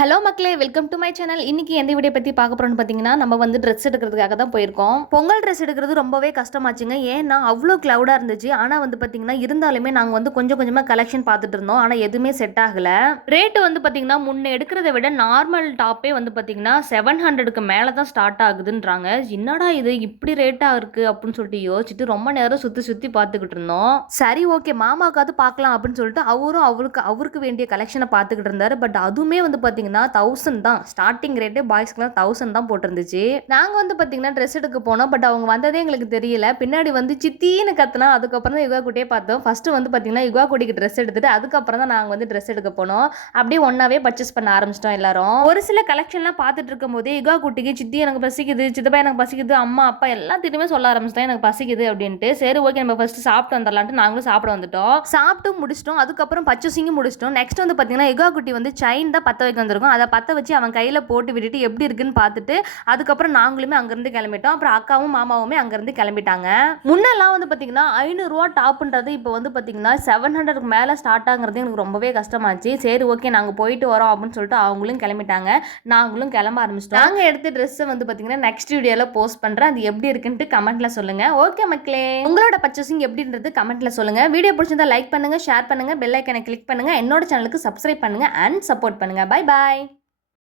Hello மக்களே, welcome to my channel. இன்னைக்கு எந்த வீடியோ பற்றி பார்க்க போகிறோம்னு பார்த்தீங்கன்னா, நம்ம வந்து ட்ரெஸ் எடுக்கிறதுக்காக தான் போயிருக்கோம். பொங்கல் ட்ரெஸ் எடுக்கிறது ரொம்பவே கஷ்டமாச்சுங்க. ஏன்னா அவ்வளோ க்ளவுடாக இருந்துச்சு. ஆனால் வந்து பார்த்தீங்கன்னா இருந்தாலுமே நாங்கள் வந்து கொஞ்சம் கொஞ்சமாக கலெக்ஷன் பார்த்துட்டு இருந்தோம். ஆனால் எதுவுமே செட் ஆகலை. ரேட்டு வந்து பார்த்தீங்கன்னா முன்ன எடுக்கிறத விட நார்மல் டாப்பே வந்து பார்த்தீங்கன்னா 700க்கு மேலே தான் ஸ்டார்ட் ஆகுதுன்றாங்க. என்னடா இது இப்படி ரேட்டாக இருக்குது அப்படின்னு சொல்லிட்டு யோசிச்சுட்டு ரொம்ப நேரம் சுற்றி சுற்றி பார்த்துக்கிட்டு இருந்தோம். சரி ஓகே, மாமாக்காவது பார்க்கலாம் அப்படின்னு சொல்லிட்டு அவருக்கு வேண்டிய கலெக்ஷனை பார்த்துக்கிட்டு இருந்தாரு. பட் அதுவுமே வந்து பார்த்தீங்கன்னா 1000 தான் ஸ்டார்டிங் ரேட்டே. பாய்ஸ்க்குலாம் 1000 தான் போட்டிருந்துச்சு. நாங்கள் வந்து பார்த்தீங்கன்னா ட்ரெஸ் எடுக்க போனோம். பட் அவங்க வந்ததே எங்களுக்கு தெரியல. பின்னாடி வந்து சித்தின்னு கத்துனா. அதுக்கப்புறம் தான் யுகா குட்டியே பார்த்தோம். ஃபர்ஸ்ட் வந்து பார்த்தீங்கன்னா யுகா குட்டிக்கு ட்ரெஸ் எடுத்துட்டு அதுக்கப்புறம் தான் நாங்கள் வந்து ட்ரெஸ் எடுக்க போனோம். அப்படியே ஒன்னாவே பர்ச்சேஸ் பண்ண ஆரம்பிச்சிட்டோம் எல்லாரும். ஒரு சில கலெக்ஷன்லாம் பார்த்துட்டு இருக்கும் போதே யுகா குட்டிக்கு சித்தி எனக்கு பசிக்குது, சித்தப்பா எனக்கு பசிக்குது, அம்மா அப்பா எல்லாத்திட்டுமே சொல்ல ஆரம்பிச்சிட்டோம் எனக்கு பசிக்குது அப்படின்ட்டு. சரி ஓகே, நம்ம ஃபர்ஸ்ட் சாப்பிட்டு வந்துடலான்ட்டு நாங்களும் சாப்பிட வந்துட்டோம். சாப்பிட்டு முடிச்சிட்டோம். அதுக்கப்புறம் பர்ச்சேசிங்கும் முடிச்சிட்டோம். நெக்ஸ்ட் வந்து பார்த்தீங்கன்னா யுகா குட்டி வந்து செயின் தான் பற்ற வைக்க வந்திருக்கும். அதை பற்ற வச்சு அவன் கையில் போட்டு விட்டுட்டு எப்படி இருக்குன்னு பார்த்துட்டு அதுக்கப்புறம் நாங்களுமே அங்கேருந்து கிளம்பிட்டோம். அப்புறம் அக்காவும் மாமாவுமே அங்கேருந்து கிளம்பிட்டாங்க. முன்னெல்லாம் வந்து பார்த்தீங்கன்னா 500 டாப்புன்றது இப்போ வந்து பார்த்தீங்கன்னா 700க்கு மேலே ஸ்டார்ட் ஆகுறது எனக்கு ரொம்பவே கஷ்டமாச்சு. சரி ஓகே, நாங்கள் போயிட்டு வரோம் அப்படின்னு சொல்லிட்டு அவங்களும் கிளம்பிட்டாங்க. நாங்களும் கிளம்ப ஆரம்பிச்சிட்டோம். நாங்கள் எடுத்த ட்ரெஸ்ஸை வந்து பார்த்தீங்கன்னா நெக்ஸ்ட் வீடியோவில் போஸ்ட் பண்ணுறேன். அது எப்படி இருக்குன்ட்டு கமெண்ட்ல சொல்லுங்க. ஓகே மக்களே, உங்களோட பர்ச்சேசிங் எப்படின்றது கமெண்ட்ல சொல்லுங்க. வீடியோ பிடிச்சிருந்தா லைக் பண்ணுங்க, ஷேர் பண்ணுங்க, பெல் ஐக்கனை கிளிக் பண்ணுங்க, என்னோட சேனலுக்கு சப்ஸ்கிரைப் பண்ணுங்க அண்ட் சப்போர்ட் பண்ணுங்க. Bye bye.